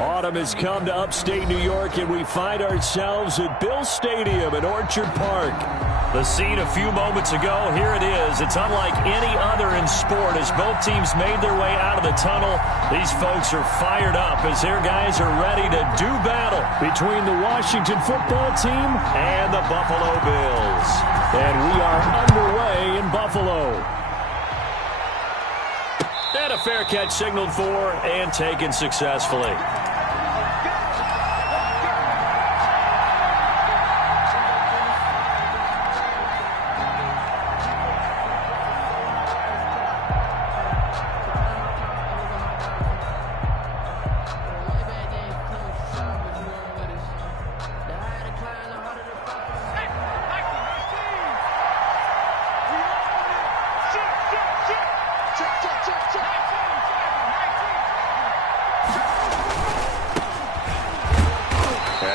Autumn has come to upstate New York, and we find ourselves at Bill Stadium in Orchard Park. The scene a few moments ago, here it is. It's unlike any other in sport as both teams made their way out of the tunnel. These folks are fired up as their guys are ready to do battle between the Washington football team and the Buffalo Bills. And we are underway in Buffalo. And a fair catch signaled for and taken successfully.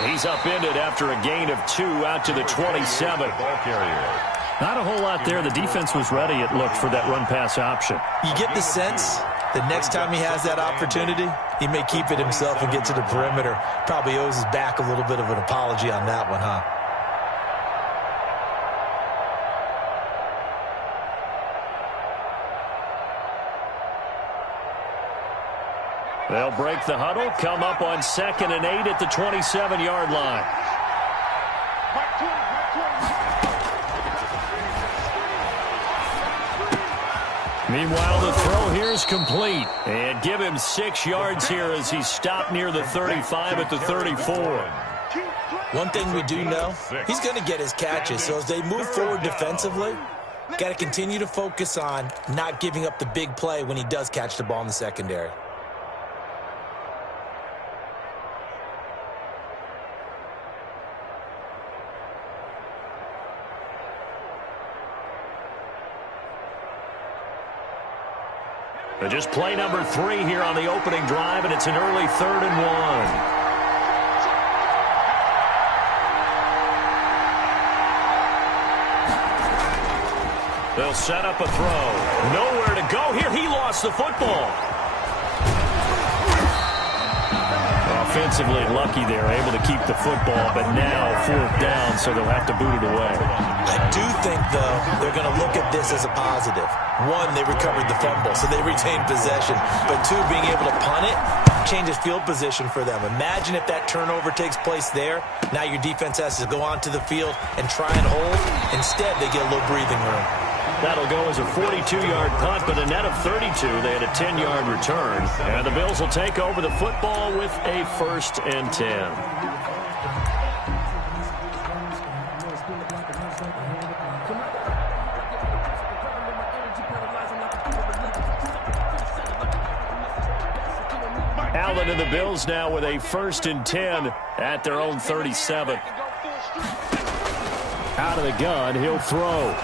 He's upended after a gain of 2 out to the 27. Not a whole lot there. The defense was ready, it looked, for that run-pass option. You get the sense that next time he has that opportunity, he may keep it himself and get to the perimeter. Probably owes his back a little bit of an apology on that one, huh? They'll break the huddle, come up on 2nd and 8 at the 27-yard line. Meanwhile, the throw here is complete. And give him 6 yards here as he's stopped near the 35 at the 34. One thing we do know, he's going to get his catches. So as they move forward defensively, got to continue to focus on not giving up the big play when he does catch the ball in the secondary. Just play number 3 here on the opening drive, and it's an early 3rd and 1. They'll set up a throw. Nowhere to go here. He lost the football. Offensively lucky there, able to keep the football, but now 4th down, so they'll have to boot it away. I do think, though, they're going to look at this as a positive. 1, they recovered the fumble, so they retained possession. But 2, being able to punt it changes field position for them. Imagine if that turnover takes place there. Now your defense has to go onto the field and try and hold. Instead, they get a little breathing room. That'll go as a 42-yard punt, but a net of 32. They had a 10-yard return. And the Bills will take over the football with a 1st and 10. Allen and the Bills now with a 1st and 10 at their own 37. Out of the gun, he'll throw.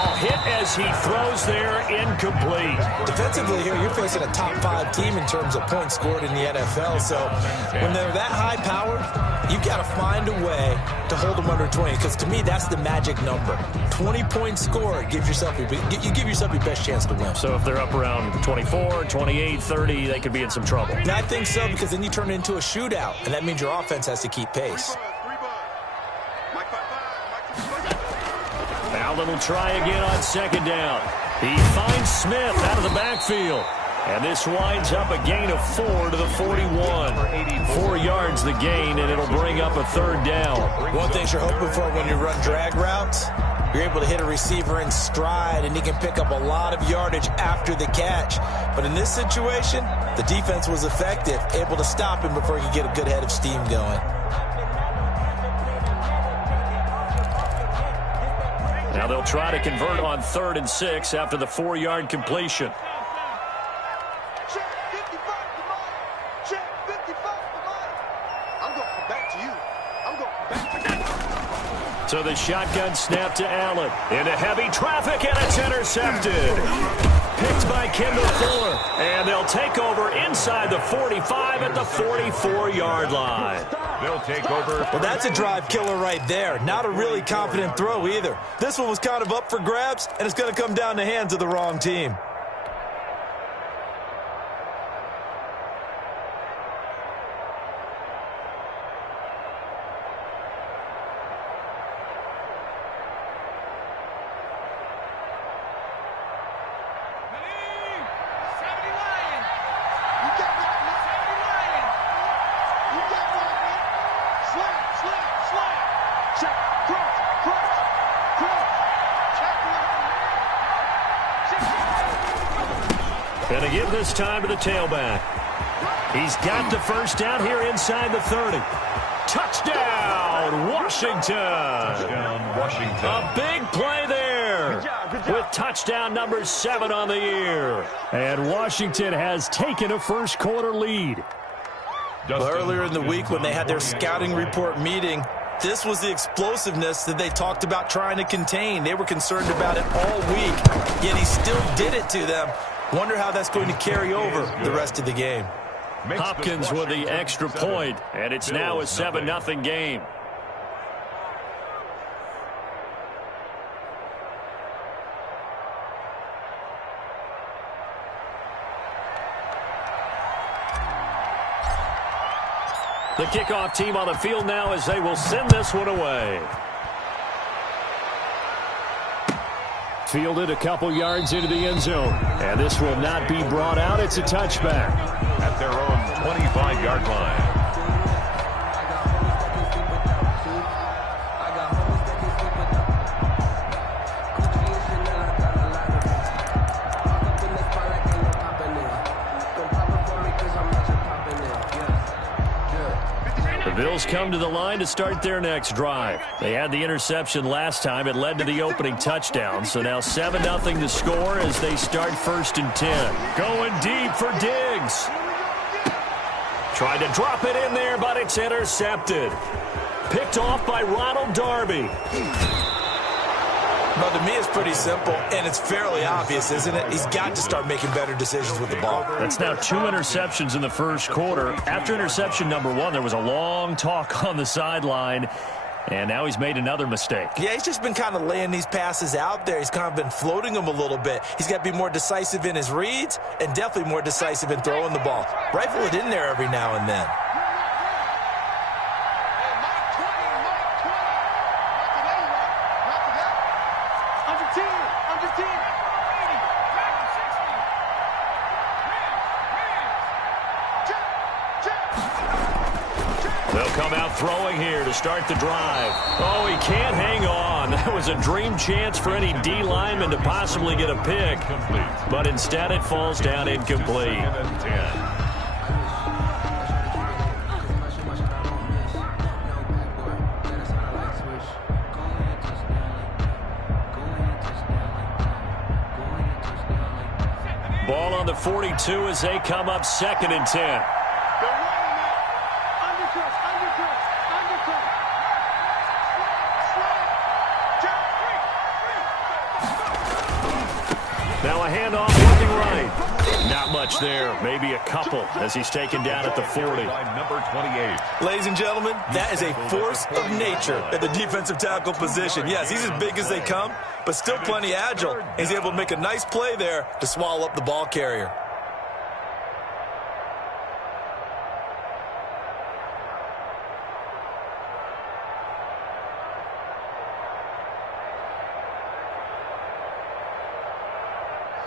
Oh, hit as he throws there, incomplete. Defensively here, you're facing a top 5 team in terms of points scored in the NFL. So when they're that high-powered, you've got to find a way to hold them under 20. Because to me, that's the magic number. 20 points scored, you give yourself your best chance to win. So if they're up around 24, 28, 30, they could be in some trouble. And I think so, because then you turn it into a shootout, and that means your offense has to keep pace. Allen will try again on 2nd down. He finds Smith out of the backfield. And this winds up a gain of 4 to the 41. 4 yards the gain, and it'll bring up a 3rd down. One thing you're hoping for when you run drag routes, you're able to hit a receiver in stride, and he can pick up a lot of yardage after the catch. But in this situation, the defense was effective, able to stop him before he could get a good head of steam going. Now they'll try to convert on 3rd and 6 after the 4-yard completion. So the shotgun snap to Allen. Into heavy traffic, and it's intercepted. Picked by Kendall Fuller. And they'll take over inside the 45 at the 44-yard line. They'll take over. Well, that's a drive killer right there. Not a really confident throw either. This one was kind of up for grabs, and it's going to come down the hands of the wrong team. they give this time to the tailback. He's got the first down here inside the 30. Touchdown, Washington. Touchdown, Washington. A big play there. Good job. With touchdown number 7 on the year. And Washington has taken a first quarter lead. Earlier in the week when they had their scouting report meeting, this was the explosiveness that they talked about trying to contain. They were concerned about it all week, yet he still did it to them. Wonder how that's going to carry over the rest of the game. Hopkins with the extra point, and it's now a 7-0 game. The kickoff team on the field now as they will send this one away. Fielded a couple yards into the end zone. And this will not be brought out. It's a touchback. At their own 25-yard line. The Bills come to the line to start their next drive. They had the interception last time. It led to the opening touchdown. So now 7-0 to score as they start 1st and 10. Going deep for Diggs. Tried to drop it in there, but it's intercepted. Picked off by Ronald Darby. Well, to me, it's pretty simple, and it's fairly obvious, isn't it? He's got to start making better decisions with the ball. That's now 2 interceptions in the first quarter. After interception number 1, there was a long talk on the sideline, and now he's made another mistake. Yeah, he's just been kind of laying these passes out there. He's kind of been floating them a little bit. He's got to be more decisive in his reads and definitely more decisive in throwing the ball. Rifle it in there every now and then. They'll come out throwing here to start the drive. Oh, he can't hang on. That was a dream chance for any D lineman to possibly get a pick. But instead it falls down incomplete. Ball on the 42 as they come up 2nd and 10. Now a handoff looking right. Not much there. Maybe a couple as he's taken down at the 40. Number 28. Ladies and gentlemen, that is a force of nature at the defensive tackle position. Yes, he's as big as they come, but still plenty agile. He's able to make a nice play there to swallow up the ball carrier.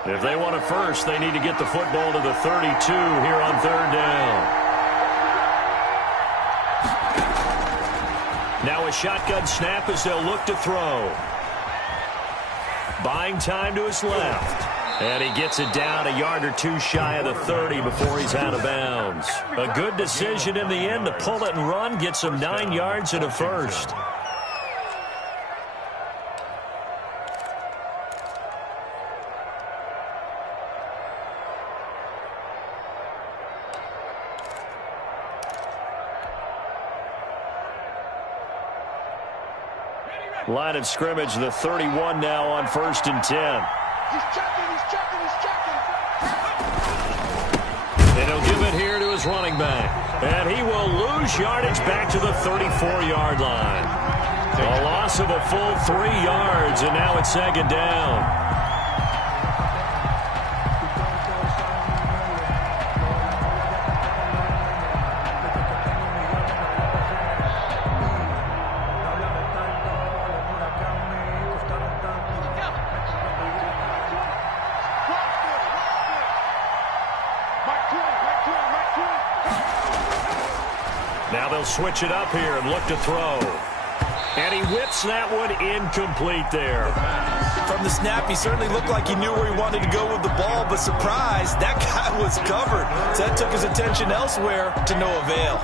If they want it first, they need to get the football to the 32 here on 3rd down. Now a shotgun snap as they'll look to throw. Buying time to his left. And he gets it down a yard or 2 shy of the 30 before he's out of bounds. A good decision in the end to pull it and run, gets him 9 yards and a first. Line of scrimmage, the 31 now on 1st and 10. He's checking. And he'll give it here to his running back. And he will lose yardage back to the 34-yard line. A loss of a full 3 yards, and now it's 2nd down. Now they'll switch it up here and look to throw. And he whips that one incomplete there. From the snap, he certainly looked like he knew where he wanted to go with the ball, but surprise, that guy was covered. So that took his attention elsewhere to no avail.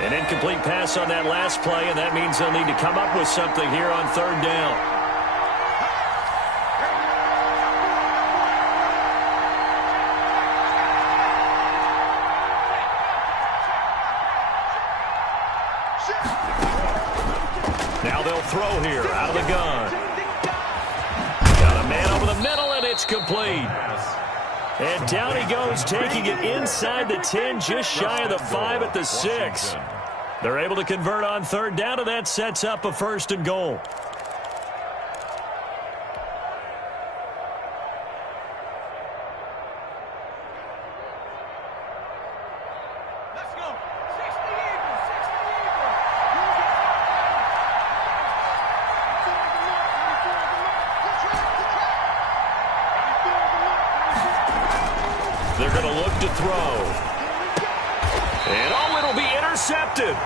An incomplete pass on that last play, and that means they'll need to come up with something here on third down. Now they'll throw here out of the gun. Got a man over the middle, and it's complete. And down he goes, taking it inside the 10, just shy of the 5 at the 6. They're able to convert on third down, and that sets up a 1st and goal. Let's go. 60 Eagles, 60 Eagles. They're going to look to throw. And it'll be intercepted.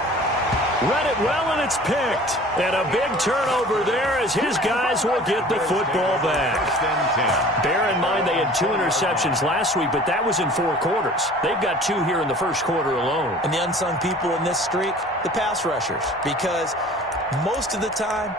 Read it well, and it's picked. And a big turnover there as his guys will get the football back. Bear in mind they had 2 interceptions last week, but that was in 4 quarters. They've got 2 here in the first quarter alone. And the unsung people in this streak, the pass rushers, because most of the time,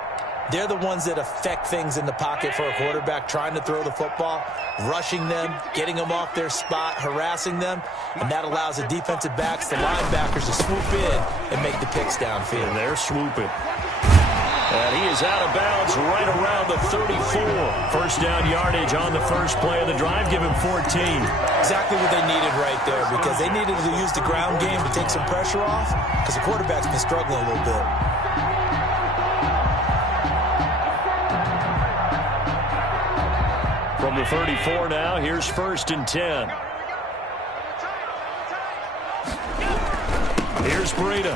they're the ones that affect things in the pocket for a quarterback, trying to throw the football, rushing them, getting them off their spot, harassing them, and that allows the defensive backs, the linebackers to swoop in and make the picks downfield. And they're swooping. And he is out of bounds right around the 34. First down yardage on the first play of the drive. Give him 14. Exactly what they needed right there, because they needed to use the ground game to take some pressure off, because the quarterback's been struggling a little bit. From the 34 now, here's 1st and 10. Here's Breida.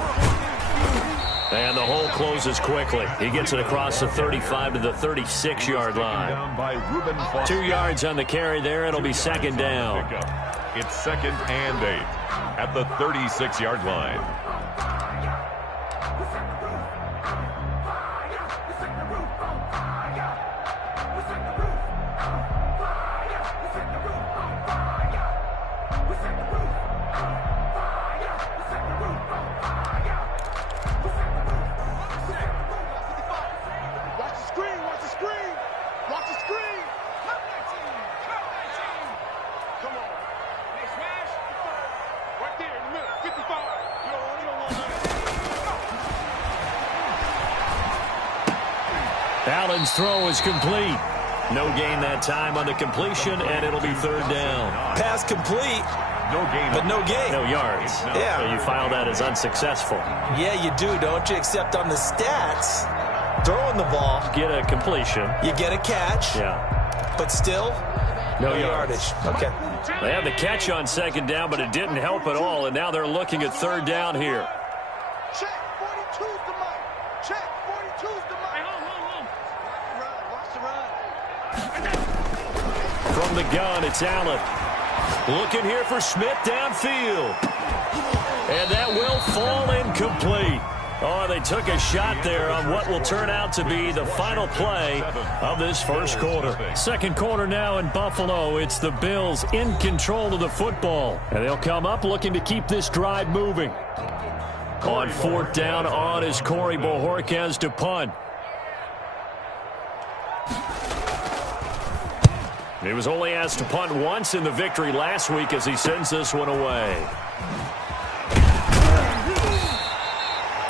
And the hole closes quickly. He gets it across the 35 to the 36-yard line. 2 yards on the carry there. It'll be 2nd down. It's 2nd and 8 at the 36-yard line. Allen's throw is complete. No gain that time on the completion, and it'll be 3rd down. Pass complete, but no gain. No yards. Yeah. So you file that as unsuccessful. Yeah, you do, don't you? Except on the stats, throwing the ball. Get a completion. You get a catch. Yeah. But still, no yardage. Okay. They had the catch on 2nd down, but it didn't help at all, and now they're looking at 3rd down here. Check, 42's the mic. Check, 42's the mic. Watch the run. From the gun, it's Allen. Looking here for Smith downfield. And that will fall incomplete. Oh, they took a shot there on what will turn out to be the final play of this first quarter. 2nd quarter now in Buffalo. It's the Bills in control of the football. And they'll come up looking to keep this drive moving. On 4th down on is Corey Bojorquez to punt. He was only asked to punt once in the victory last week as he sends this one away.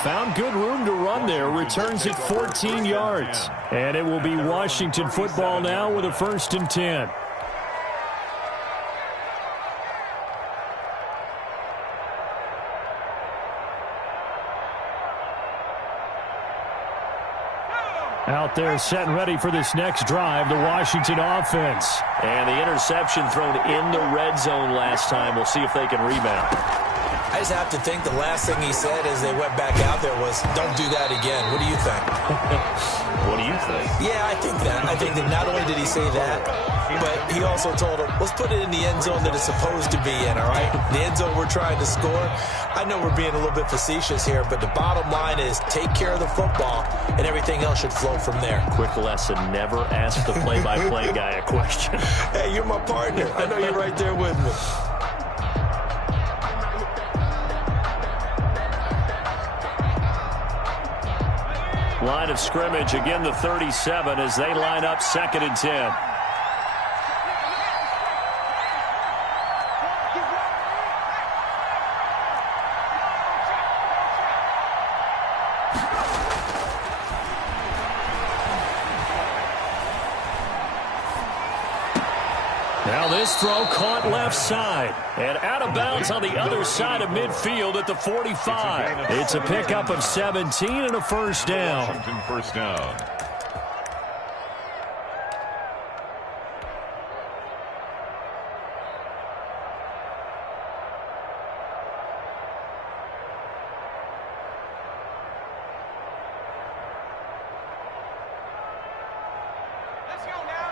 Found good room to run there. Returns it 14 yards. And it will be Washington football now with a 1st and 10. Out there set and ready for this next drive, the Washington offense. And the interception thrown in the red zone last time. We'll see if they can rebound. I just have to think the last thing he said as they went back out there was, don't do that again. What do you think? What do you think? Yeah, I think that not only did he say that, but he also told him, let's put it in the end zone that it's supposed to be in, all right? The end zone we're trying to score. I know we're being a little bit facetious here, but the bottom line is take care of the football, and everything else should flow from there. Quick lesson, never ask the play-by-play guy a question. Hey, you're my partner. I know you're right there with me. Line of scrimmage, again the 37 as they line up 2nd and 10. Now this throw caught left side and out of bounds on the other side of midfield at the 45. It's a pickup of 17 and a first down. Washington first down. Let's go now.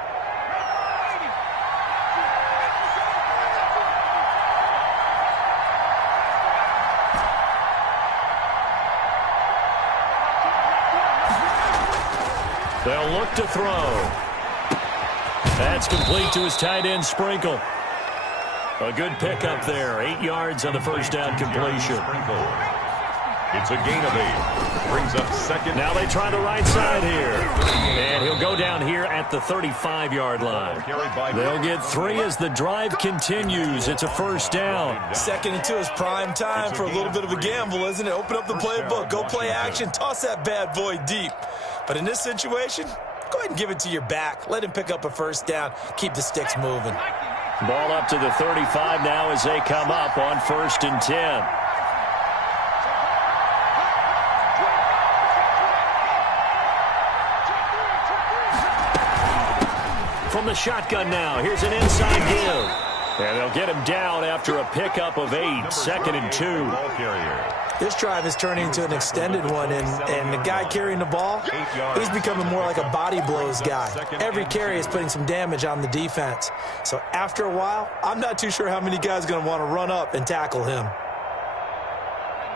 They'll look to throw. That's complete to his tight end, Sprinkle. A good pickup there. 8 yards on the first down completion. It's a gain of 8. Brings up 2nd. Now they try the right side here. And he'll go down here at the 35-yard line. They'll get 3 as the drive continues. It's a first down. 2nd and 2 is prime time for a little bit of a gamble, isn't it? Open up the playbook. Go play action. Toss that bad boy deep. But in this situation, go ahead and give it to your back. Let him pick up a first down. Keep the sticks moving. Ball up to the 35 now as they come up on 1st and 10. From the shotgun now, here's an inside give. And they'll get him down after a pickup of 8, 2nd and 2. This drive is turning into an extended one, and the guy carrying the ball, he's becoming more like a body blows guy. Every carry is putting some damage on the defense. So after a while, I'm not too sure how many guys are going to want to run up and tackle him.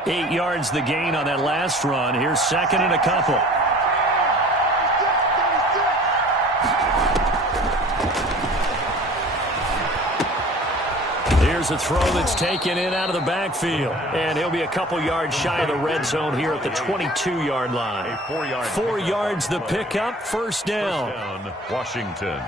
8 yards the gain on that last run. Here's 2nd and a couple. Here's a throw that's taken in out of the backfield. And he'll be a couple yards shy of the red zone here at the 22-yard line. 4 yards the pickup, first down. Washington.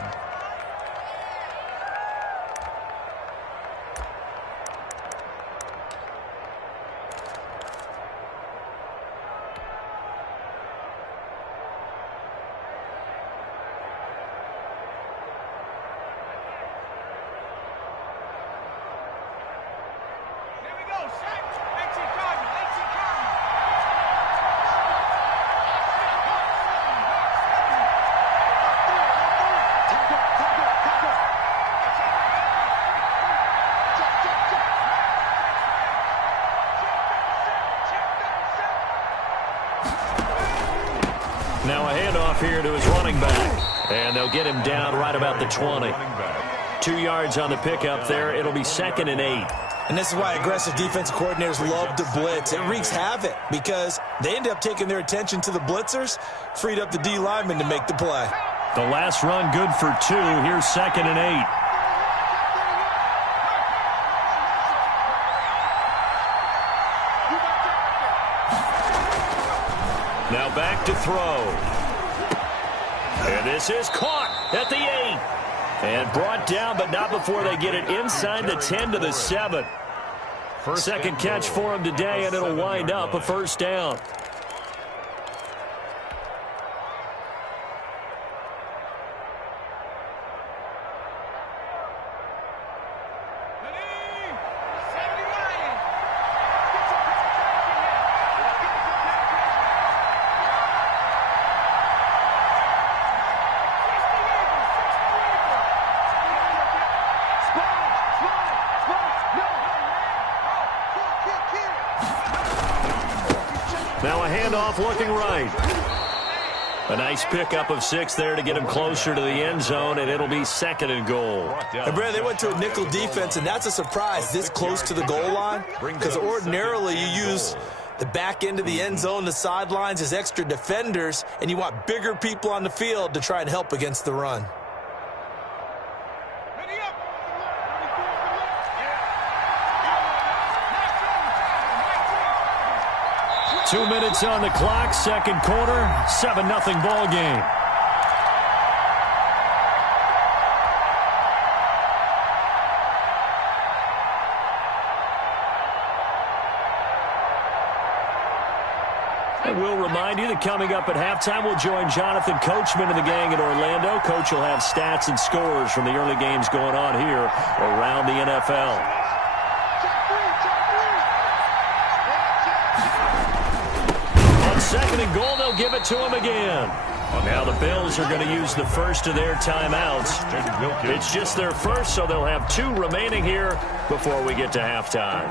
Now a handoff here to his running back. And they'll get him down right about the 20. 2 yards on the pickup there. It'll be 2nd and 8. And this is why aggressive defensive coordinators love to blitz. It wreaks havoc because they end up taking their attention to the blitzers, freed up the D lineman to make the play. The last run good for 2. Here's 2nd and 8. Now back to throw. And this is caught at the 8. And brought down, but not before they get it inside the 10 to the 7. Second catch for him today, and it'll wind up a first down. handoff looking right. A nice pickup of 6 there to get him closer to the end zone, and it'll be 2nd and goal. And Brad, they went to a nickel defense, and that's a surprise this close to the goal line, because ordinarily you use the back end of the end zone, the sidelines as extra defenders, and you want bigger people on the field to try and help against the run. 2 minutes on the clock, second quarter, 7-0 ball game. And we'll remind you that coming up at halftime, we'll join Jonathan Coachman and the gang in Orlando. Coach will have stats and scores from the early games going on here around the NFL. Second and goal, they'll give it to him again. Now the Bills are going to use the first of their timeouts. It's just their first, so they'll have 2 remaining here before we get to halftime.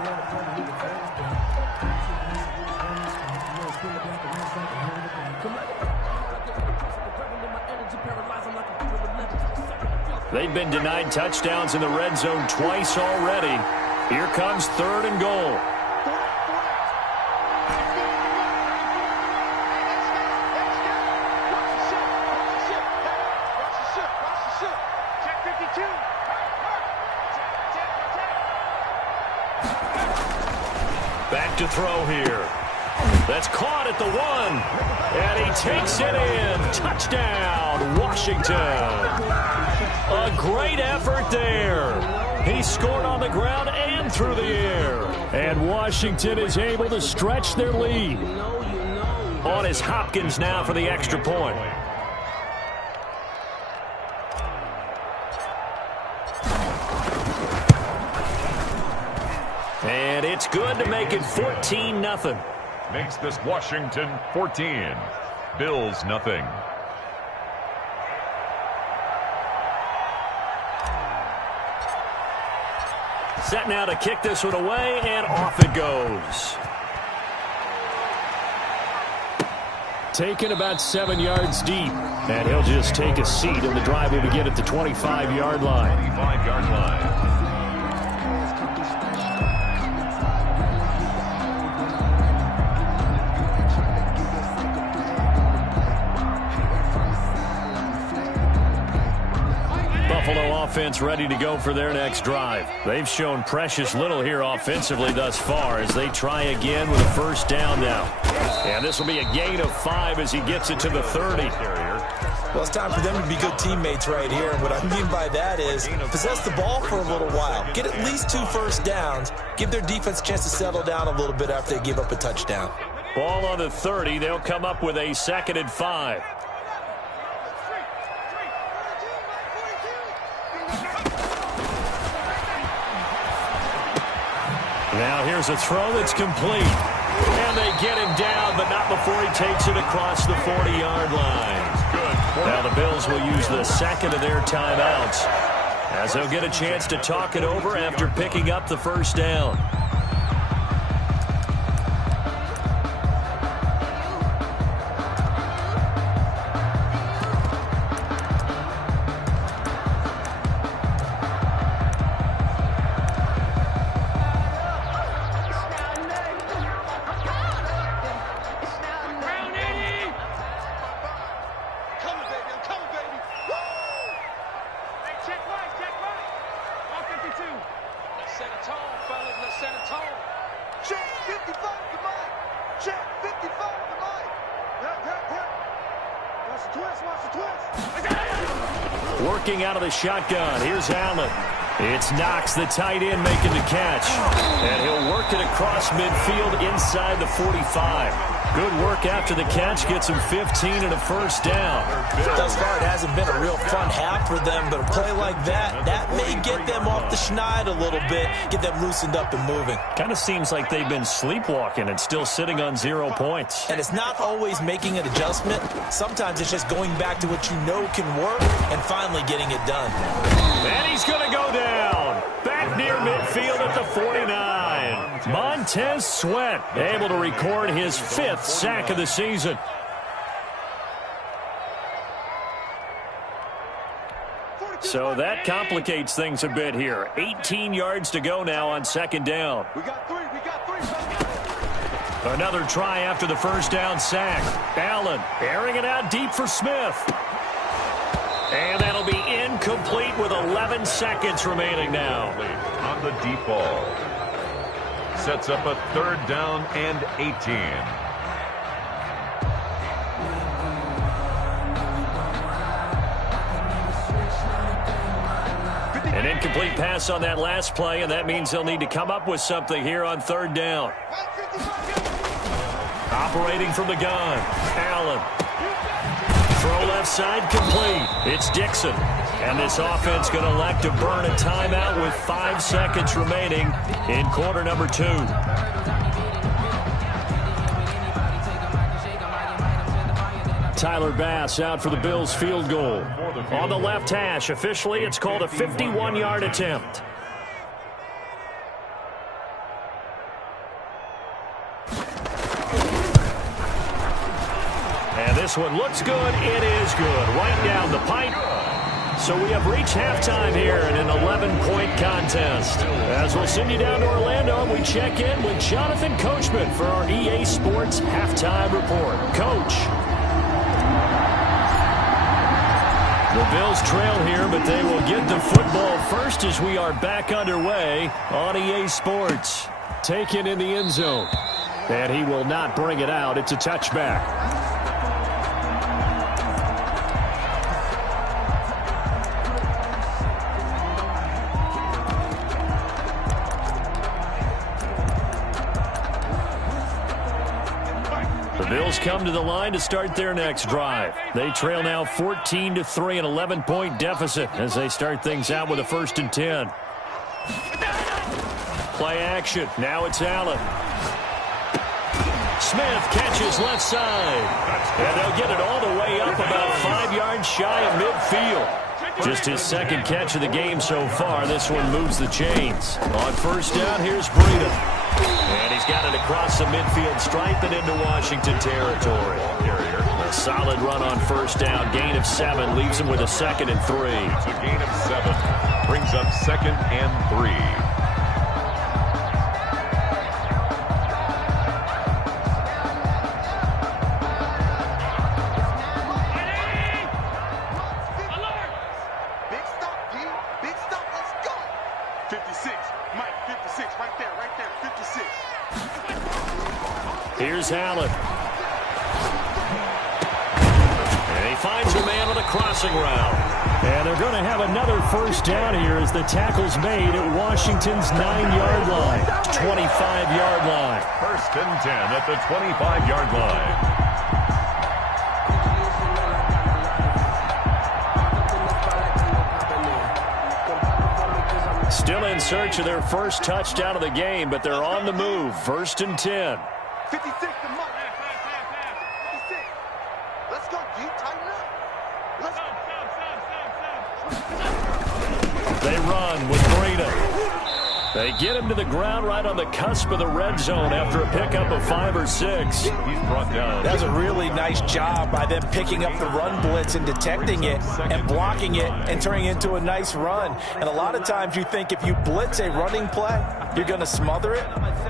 They've been denied touchdowns in the red zone twice already. Here comes 3rd and goal. Back to throw here. That's caught at the 1. And he takes it in. Touchdown, Washington. A great effort there. He scored on the ground and through the air. And Washington is able to stretch their lead. On is Hopkins now for the extra point. And it's good to make it 14-0. Makes this Washington 14. Bills nothing. Set now to kick this one away, and off it goes. Taken about 7 yards deep. And he'll just take a seat, and the drive will begin at the 25-yard line. 25-yard line. Buffalo offense ready to go for their next drive. They've shown precious little here offensively thus far as they try again with a first down now. And this will be a gain of 5 as he gets it to the 30. Well, it's time for them to be good teammates right here. And what I mean by that is possess the ball for a little while. Get at least 2 first downs. Give their defense a chance to settle down a little bit after they give up a touchdown. Ball on the 30. They'll come up with a 2nd and 5. Now here's a throw that's complete. And they get him down, but not before he takes it across the 40-yard line. Now the Bills will use the 2nd of their timeouts as they'll get a chance to talk it over after picking up the first down. Working out of the shotgun. Here's Allen. It's Knox, the tight end, making the catch. And he'll work it across midfield inside the 45. Good work after the catch. Gets him 15 and a first down. Thus far, it hasn't been a real fun half for them, but a play like that may get them off the schneid a little bit, get them loosened up and moving. Kind of seems like they've been sleepwalking and still sitting on 0 points. And it's not always making an adjustment. Sometimes it's just going back to what you know can work and finally getting it done. And he's going to go down. Back near midfield at the 49. Montez Sweat able to record his 5th sack of the season. So that complicates things a bit here. 18 yards to go now on 2nd down. We got three. Another try after the first down sack. Allen airing it out deep for Smith. And that'll be incomplete with 11 seconds remaining now. On the deep ball. Sets up a 3rd down and 18. An incomplete pass on that last play, and that means they'll need to come up with something here on 3rd down. Operating from the gun, Allen. Throw left side complete. It's Dixon. And this offense going to elect to burn a timeout with 5 seconds remaining in quarter number 2. Tyler Bass out for the Bills field goal. On the left hash, officially it's called a 51-yard attempt. And this one looks good. It is good. Right down the pipe. So we have reached halftime here in an 11-point contest. As we'll send you down to Orlando, we check in with Jonathan Coachman for our EA Sports Halftime Report. Coach. The Bills trail here, but they will get the football first as we are back underway on EA Sports. Taken in the end zone. And he will not bring it out. It's a touchback. The Bills come to the line to start their next drive. They trail now 14-3, an 11-point deficit as they start things out with a 1st and 10. Play action. Now it's Allen. Smith catches left side. And they'll get it all the way up about 5 yards shy of midfield. Just his 2nd catch of the game so far. This one moves the chains. On 1st down, here's Breida. And he's got it across the midfield stripe and into Washington territory. A solid run on 1st down. Gain of 7 leaves him with a 2nd and 3. It's a gain of 7. Brings up 2nd and 3. Here's Allen. And he finds a man on a crossing route. And they're going to have another 1st down here as the tackle's made at Washington's 9-yard line. 25-yard line. 1st and 10 at the 25-yard line. Still in search of their 1st touchdown of the game, but they're on the move. 1st and 10. 56 to Mike. 56. Let's go, G. Tighten up. Let's go. They run with Breida. They get him to the ground right on the cusp of the red zone after a pickup of 5 or 6. He's brought down. That was a really nice job by them picking up the run blitz and detecting it and blocking it and turning it into a nice run. And a lot of times you think if you blitz a running play, you're going to smother it.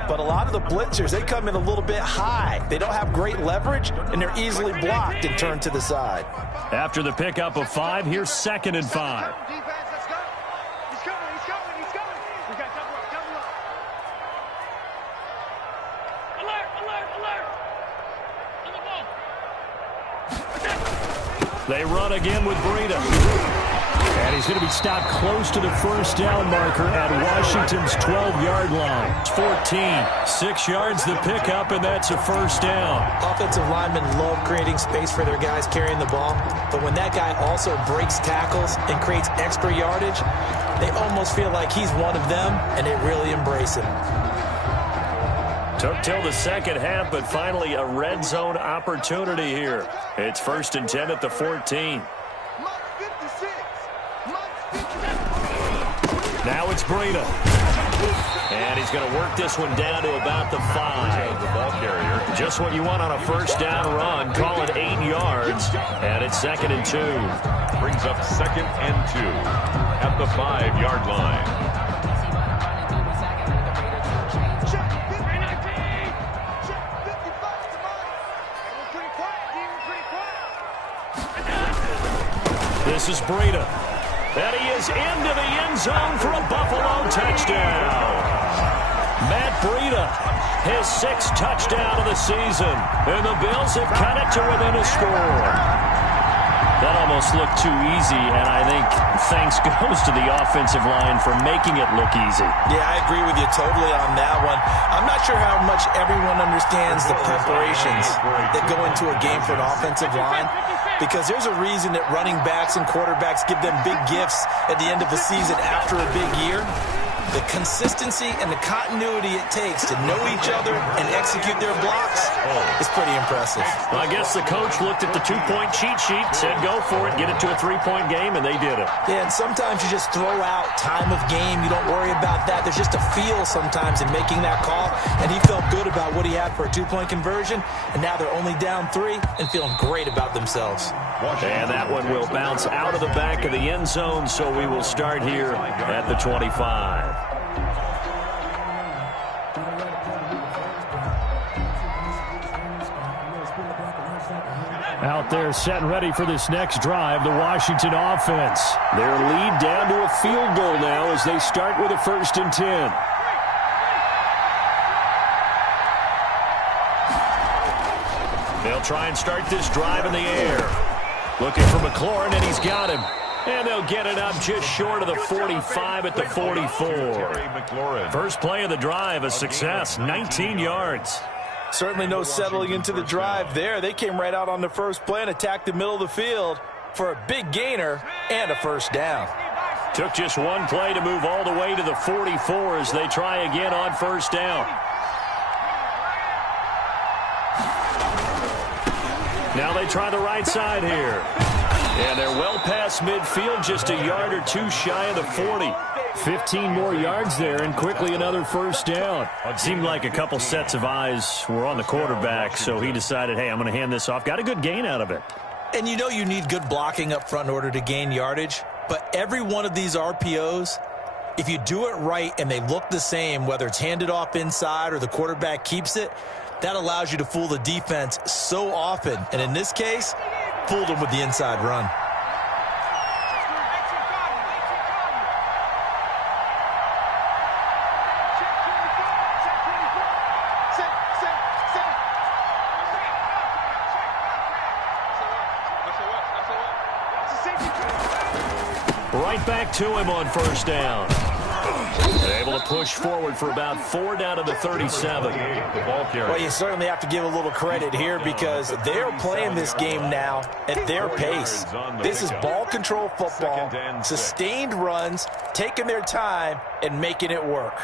But a lot of the blitzers, they come in a little bit high. They don't have great leverage, and they're easily blocked and turned to the side. After the pickup of 5, here's 2nd and 5. They run again with Breida. And he's going to be stopped close to the 1st down marker at Washington's 12-yard line. It's 14. 6 yards the pickup, and that's a 1st down. Offensive linemen love creating space for their guys carrying the ball. But when that guy also breaks tackles and creates extra yardage, they almost feel like he's one of them, and they really embrace him. Took till the 2nd half, but finally a red zone opportunity here. It's 1st and 10 at the 14. Now it's Breida. And he's going to work this one down to about the 5. The ball carrier. Just what you want on a first down run. Call it 8 yards. And it's 2nd and 2. Brings up 2nd and 2 at the 5-yard line. This is Breida. And he is into the end zone for a Buffalo touchdown. Matt Breida, his 6th touchdown of the season. And the Bills have cut it to within a score. That almost looked too easy, and I think thanks goes to the offensive line for making it look easy. Yeah, I agree with you totally on that one. I'm not sure how much everyone understands the preparations that go into a game for an offensive line, because there's a reason that running backs and quarterbacks give them big gifts at the end of the season after a big year. The consistency and the continuity it takes to know each other and execute their blocks is pretty impressive. Well, I guess the coach looked at the 2-point cheat sheet, said go for it, get it to a 3-point game, and they did it. Yeah, and sometimes you just throw out time of game. You don't worry about that. There's just a feel sometimes in making that call, and he felt good about what he had for a 2-point conversion, and now they're only down 3 and feeling great about themselves. And that one will bounce out of the back of the end zone, so we will start here at the 25. Out there set and ready for this next drive, the Washington offense. Their lead down to a field goal now as they start with a 1st and 10. They'll try and start this drive in the air. Looking for McLaurin, and he's got him. And they'll get it up just short of the 45 at the 44. First play of the drive, a success, 19 yards. Certainly no settling into the drive there. They came right out on the first play and attacked the middle of the field for a big gainer and a first down. Took just one play to move all the way to the 44 as they try again on first down. Now they try the right side here. And they're well past midfield, just a yard or two shy of the 40. 15 more yards there, and quickly another first down. It seemed like a couple sets of eyes were on the quarterback, so he decided, hey, I'm going to hand this off. Got a good gain out of it. And you know you need good blocking up front in order to gain yardage, but every one of these RPOs, if you do it right and they look the same, whether it's handed off inside or the quarterback keeps it, that allows you to fool the defense so often. And in this case, fooled them with the inside run. Right back to him on first down. Able to push forward for about 4 down to the 37. Well, you certainly have to give a little credit here because they're playing this game now at their pace. This is ball control football, sustained runs, taking their time and making it work.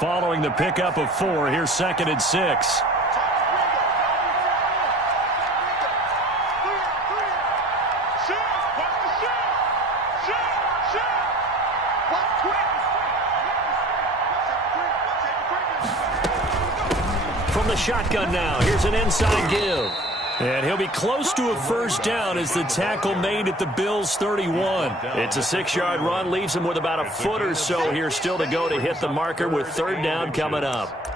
Following the pickup of 4, here's 2nd and 6. From the shotgun now, here's an inside give. And he'll be close to a first down as the tackle made at the Bills' 31. It's a 6-yard run, leaves him with about a foot or so here still to go to hit the marker with 3rd down coming up.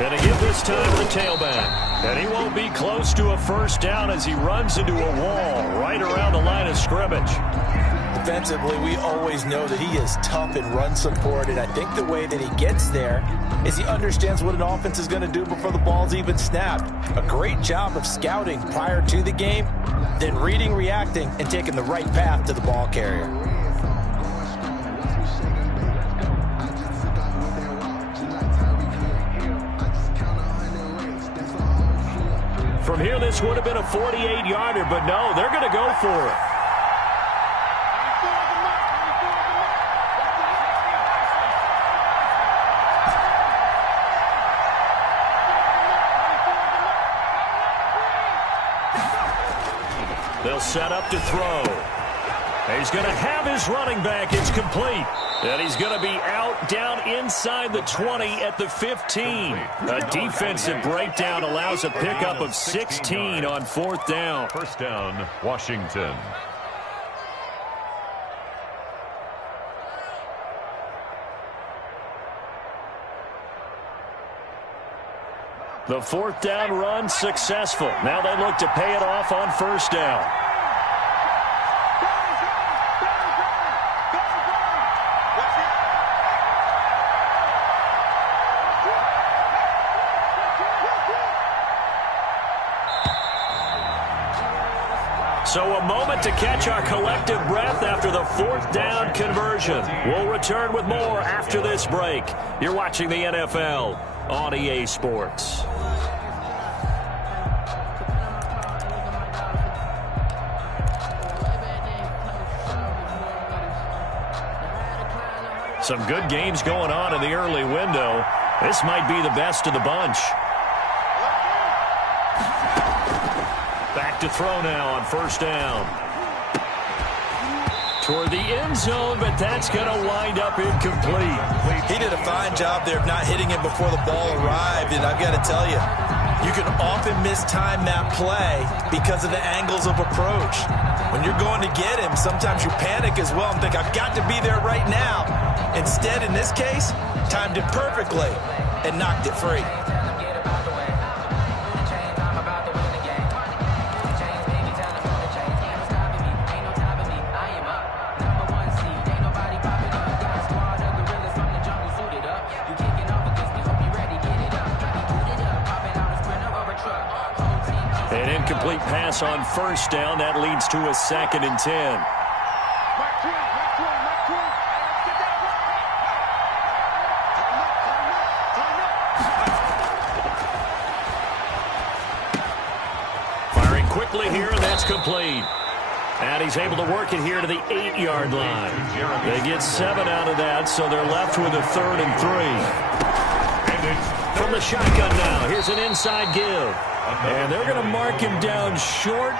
And a give this time to the tailback. And he won't be close to a first down as he runs into a wall right around the line of scrimmage. defensively, we always know that he is tough in run support, and I think the way that he gets there is he understands what an offense is going to do before the ball's even snapped. A great job of scouting prior to the game, then reading, reacting, and taking the right path to the ball carrier. From here, this would have been a 48-yarder, but no, they're going to go for it. They'll set up to throw. He's going to have his running back. It's complete. And he's going to be out down inside the 20 at the 15. A defensive breakdown allows a pickup of 16 on 4th down. First down, Washington. The 4th down run successful. Now they look to pay it off on 1st down. So a moment to catch our collective breath after the 4th down conversion. We'll return with more after this break. You're watching the NFL on EA Sports. Some good games going on in the early window. This might be the best of the bunch. Back to throw now on 1st down. Toward the end zone, but that's going to wind up incomplete. He did a fine job there of not hitting him before the ball arrived, and I've got to tell you, you can often mistime that play because of the angles of approach. When you're going to get him, sometimes you panic as well and think, I've got to be there right now. Instead, in this case, timed it perfectly and knocked it free. An incomplete pass on 1st down. That leads to a 2nd and 10. Firing quickly here, and that's complete. And he's able to work it here to the 8-yard line. They get 7 out of that, so they're left with a 3rd and 3. From the shotgun now, here's an inside give. And they're going to mark him down short,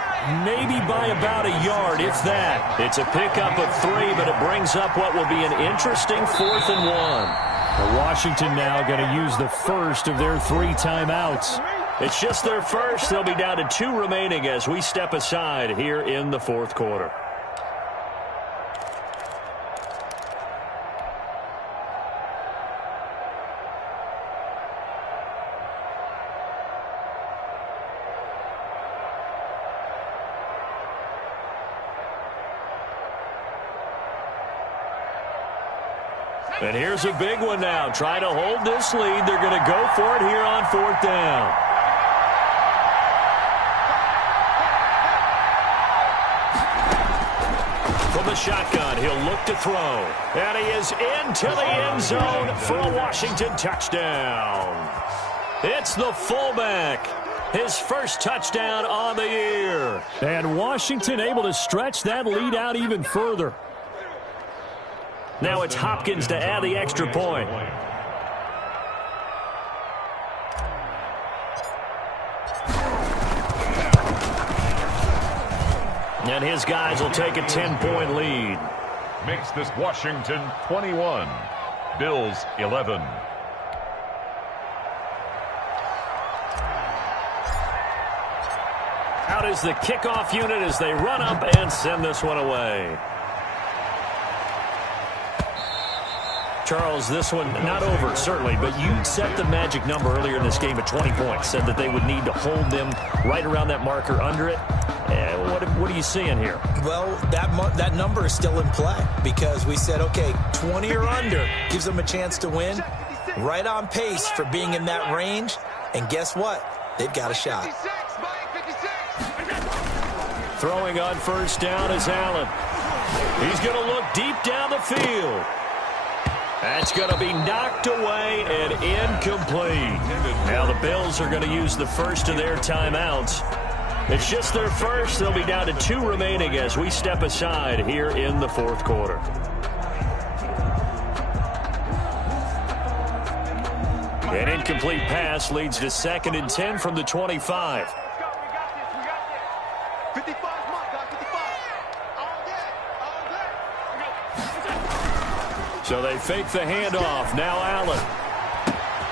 maybe by about a yard, if that. It's a pickup of 3, but it brings up what will be an interesting 4th and 1. Well, Washington now going to use the first of their 3 timeouts. It's just their first. They'll be down to 2 remaining as we step aside here in the 4th quarter. And here's a big one now. Trying to hold this lead. They're going to go for it here on 4th down. From the shotgun, he'll look to throw. And he is into the end zone for a Washington touchdown. It's the fullback. His first touchdown on the year. And Washington able to stretch that lead out even further. Now it's Hopkins to add the extra point. And his guys will take a 10-point lead. Makes this Washington 21, Bills 11. Out is the kickoff unit as they run up and send this one away. Charles, this one not over, certainly, but you set the magic number earlier in this game at 20 points. Said that they would need to hold them right around that marker under it. What do are you seeing here? Well, that number is still in play because we said, okay, 20 or under gives them a chance to win. Right on pace for being in that range. And guess what? They've got a shot. Throwing on first down is Allen. He's going to look deep down the field. That's going to be knocked away and incomplete. Now the Bills are going to use the first of their timeouts. It's just their first. They'll be down to 2 remaining as we step aside here in the fourth quarter. An incomplete pass leads to 2nd and 10 from the 25. So they fake the handoff. Now Allen.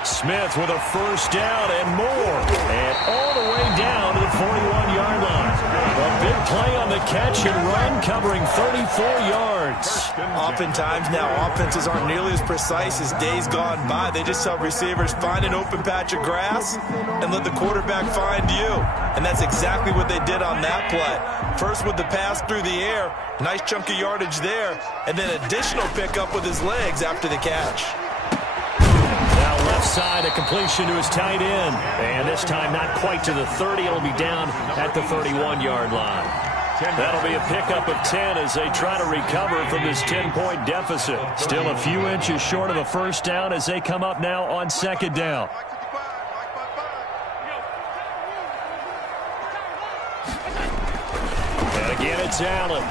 Smith with a first down and more. And all the way down to the 41-yard line. A big play on the catch and run covering 34 yards. Oftentimes now offenses aren't nearly as precise as days gone by. They just tell receivers, find an open patch of grass and let the quarterback find you. And that's exactly what they did on that play. First with the pass through the air. Nice chunk of yardage there. And then additional pickup with his legs after the catch. Now left side, a completion to his tight end. And this time not quite to the 30. It'll be down at the 31-yard line. That'll be a pickup of 10 as they try to recover from this 10-point deficit. Still a few inches short of a first down as they come up now on 2nd down. And again, it's Allen.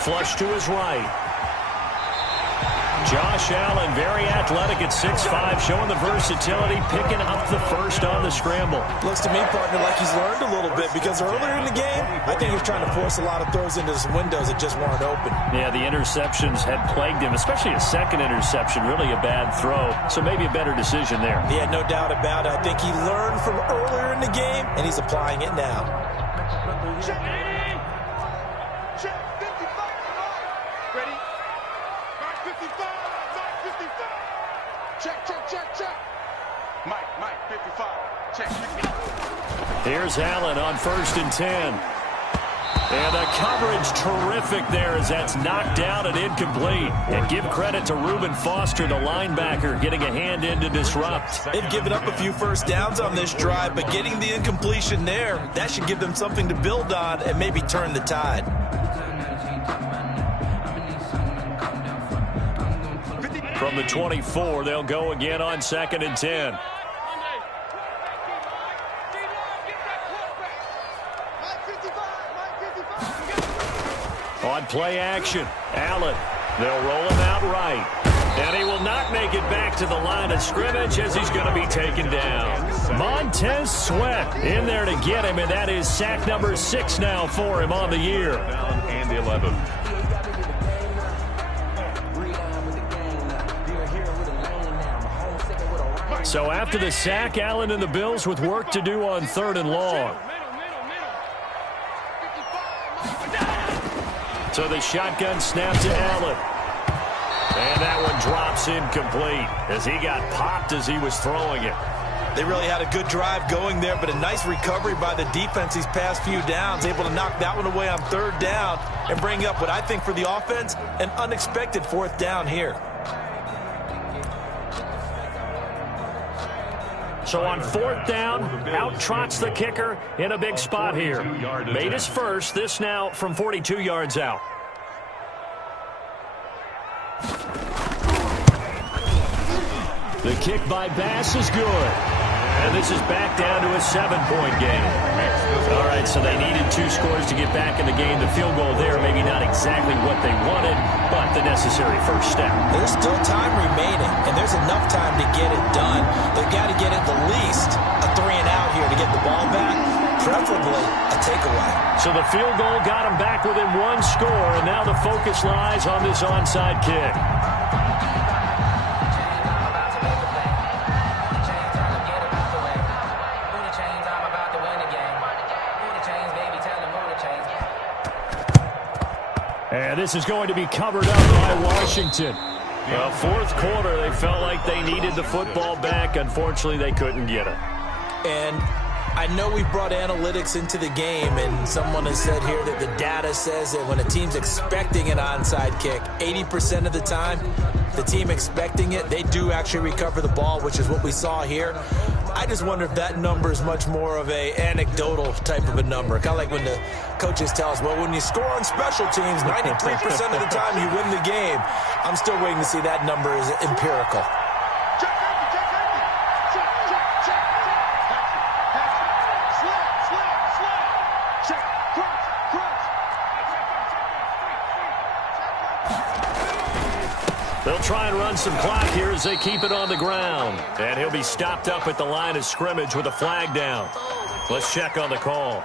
Flush to his right. Josh Allen, very athletic at 6'5", showing the versatility, picking up the first on the scramble. Looks to me, partner, like he's learned a little bit because earlier in the game, I think he was trying to force a lot of throws into his windows that just weren't open. Yeah, the interceptions had plagued him, especially a second interception, really a bad throw. So maybe a better decision there. Yeah, no doubt about it. I think he learned from earlier in the game, and he's applying it now. Mike, 55. Check. Here's Allen on 1st and 10. And the coverage terrific there as that's knocked down and incomplete. And give credit to Reuben Foster, the linebacker, getting a hand in to disrupt. They've given up a few first downs on this drive, but getting the incompletion there, that should give them something to build on and maybe turn the tide. From the 24, they'll go again on 2nd and 10. On play action, Allen. They'll roll him out right. And he will not make it back to the line of scrimmage as he's going to be taken down. Montez Sweat in there to get him, and that is sack number 6 now for him on the year. Down and 11. So after the sack, Allen and the Bills with work to do on 3rd and long. So the shotgun snap to Allen. And that one drops incomplete as he got popped as he was throwing it. They really had a good drive going there, but a nice recovery by the defense these past few downs, able to knock that one away on 3rd down and bring up what I think for the offense, an unexpected 4th down here. So on 4th down, out trots the kicker in a big spot here. Made his first, this now from 42 yards out. The kick by Bass is good. And this is back down to a 7-point game. All right, so they needed 2 scores to get back in the game. The field goal there, maybe not exactly what they wanted, but the necessary first step. There's still time remaining, and there's enough time to get it done. They've got to get at the least a 3-and-out here to get the ball back, preferably a takeaway. So the field goal got them back within 1 score, and now the focus lies on this onside kick. And this is going to be covered up by Washington. Fourth quarter, they felt like they needed the football back. Unfortunately, they couldn't get it. And I know we brought analytics into the game, and someone has said here that the data says that when a team's expecting an onside kick, 80% of the time, the team expecting it, they do actually recover the ball, which is what we saw here. I just wonder if that number is much more of a anecdotal type of a number. Kind of like when the coaches tell us, well, when you score on special teams, 93% of the time you win the game. I'm still waiting to see that number is empirical. They'll try and run some clock here as they keep it on the ground. And he'll be stopped up at the line of scrimmage with a flag down. Let's check on the call.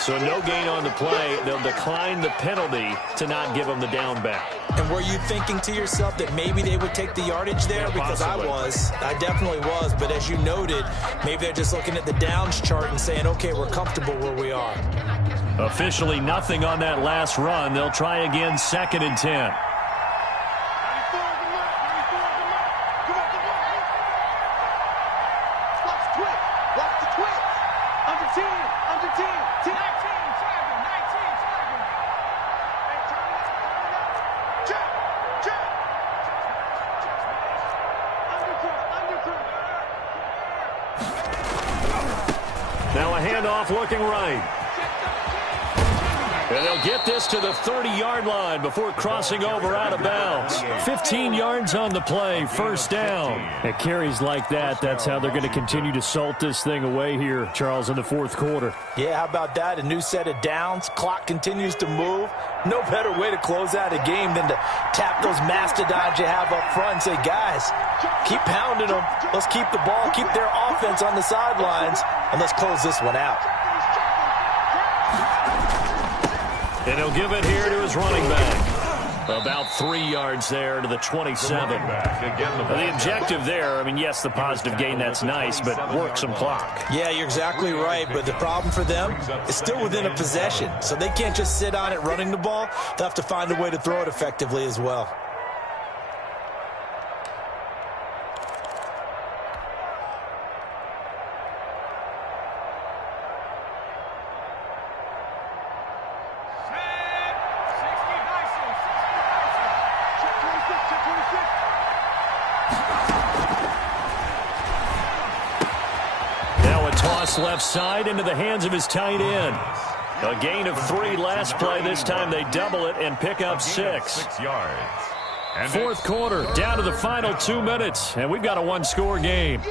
So no gain on the play. They'll decline the penalty to not give them the down back. And were you thinking to yourself that maybe they would take the yardage there? Yeah, because possibly. I definitely was. But as you noted, maybe they're just looking at the downs chart and saying, okay, we're comfortable where we are. Officially nothing on that last run. They'll try again, 2nd and 10. Now a handoff looking right. And they'll get this to the 30-yard line before crossing over out of bounds. 15 yards on the play, first down. At carries like that, that's how they're going to continue to salt this thing away here, Charles, in the fourth quarter. Yeah, how about that? A new set of downs. Clock continues to move. No better way to close out a game than to tap those mastodons you have up front and say, guys, keep pounding them. Let's keep the ball, keep their offense on the sidelines, and let's close this one out. And he'll give it here to his running back. About 3 yards there to the 27. The objective there, I mean, yes, the positive gain, that's nice, but work some clock. Yeah, you're exactly right, but the problem for them is still within a possession. So they can't just sit on it running the ball. They'll have to find a way to throw it effectively as well. Left side into the hands of his tight end. A gain of 3 last play. This time they double it and pick up 6. 6 yards. And Fourth quarter, down to the final 2 minutes, and we've got a one-score game.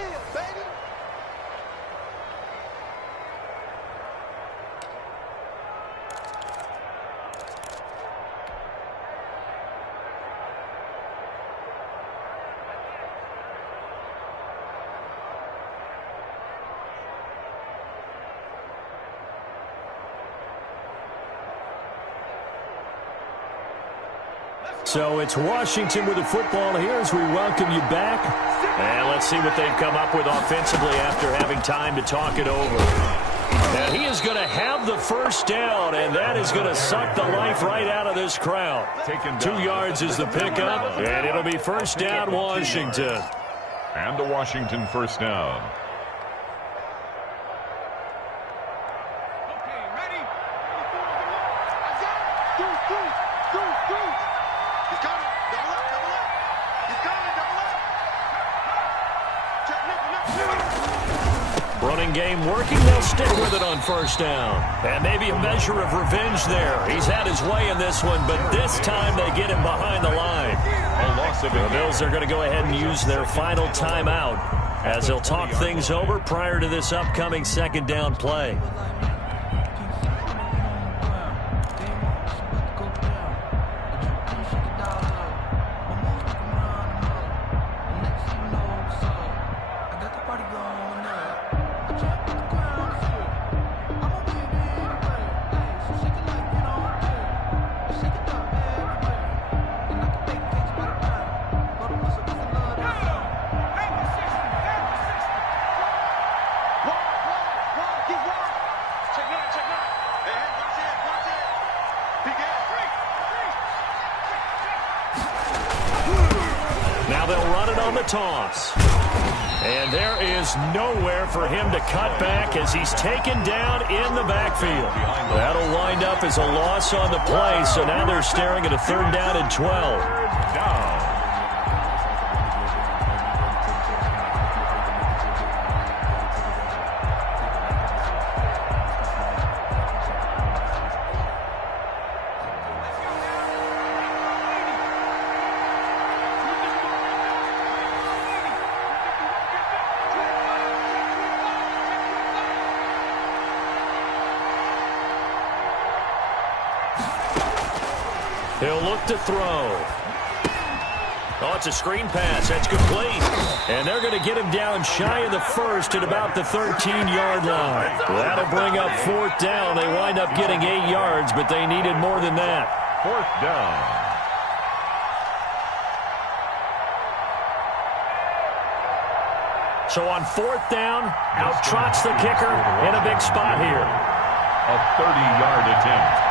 So it's Washington with the football here as we welcome you back. And let's see what they've come up with offensively after having time to talk it over. And he is going to have the first down, and that is going to suck the life right out of this crowd. 2 yards is the pickup, and it'll be first down Washington. And a Washington first down. Running game working, they'll stick with it on first down. And maybe a measure of revenge there. He's had his way in this one, but this time they get him behind the line. The Bills are going to go ahead and use their final timeout as they'll talk things over prior to this upcoming second down play. run it on the toss. And there is nowhere for him to cut back as he's taken down in the backfield. That'll wind up as a loss on the play, so now they're staring at a 3rd down and 12. Down. He'll look to throw. Oh, it's a screen pass. That's complete. And they're going to get him down shy of the 1st at about the 13-yard line. That'll bring up 4th down. They wind up getting 8 yards, but they needed more than that. 4th down. So on 4th down, out trots the kicker in a big spot here. A 30-yard attempt.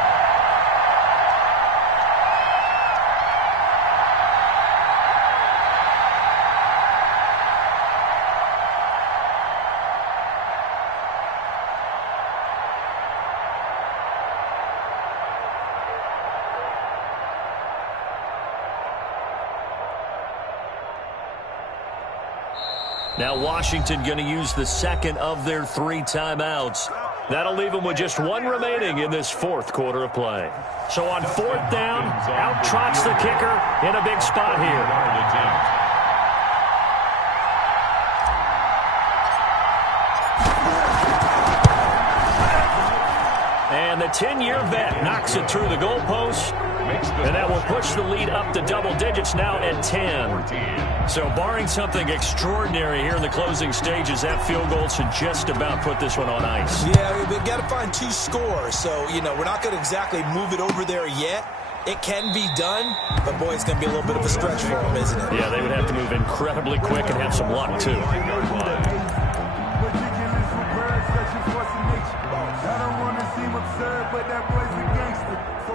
Now Washington going to use the 2nd of their 3 timeouts. That'll leave them with just 1 remaining in this 4th quarter of play. So on 4th down, out trots the kicker in a big spot here. And the 10-year vet knocks it through the goalpost. And that will push the lead up to double digits now at 10. So barring something extraordinary here in the closing stages, that field goal should just about put this one on ice. Yeah, we've got to find 2 scores. So, we're not going to exactly move it over there yet. It can be done, but, boy, it's going to be a little bit of a stretch for them, isn't it? Yeah, they would have to move incredibly quick and have some luck, too.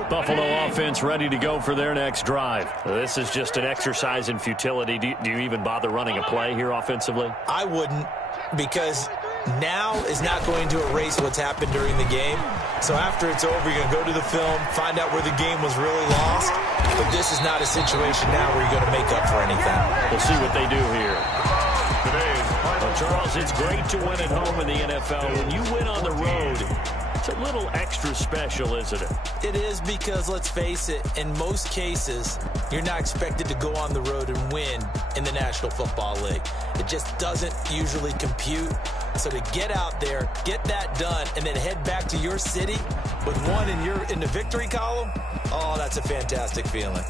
Buffalo offense ready to go for their next drive. This is just an exercise in futility. Do you even bother running a play here offensively? I wouldn't, because now is not going to erase what's happened during the game. So after it's over, you're going to go to the film, find out where the game was really lost. But this is not a situation now where you're going to make up for anything. We'll see what they do here. Well, Charles, it's great to win at home in the NFL. When you win on the road, it's a little extra special, isn't it? It is, because, let's face it, in most cases, you're not expected to go on the road and win in the National Football League. It just doesn't usually compute. So to get out there, get that done, and then head back to your city with 1 in the victory column, oh, that's a fantastic feeling.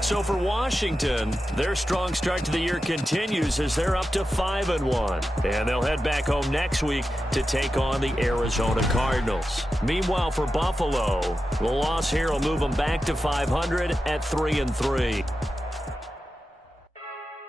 So for Washington, their strong start to the year continues as they're up to 5-1. And they'll head back home next week to take on the Arizona Cardinals. Meanwhile, for Buffalo, the loss here will move them back to 500 at 3-3.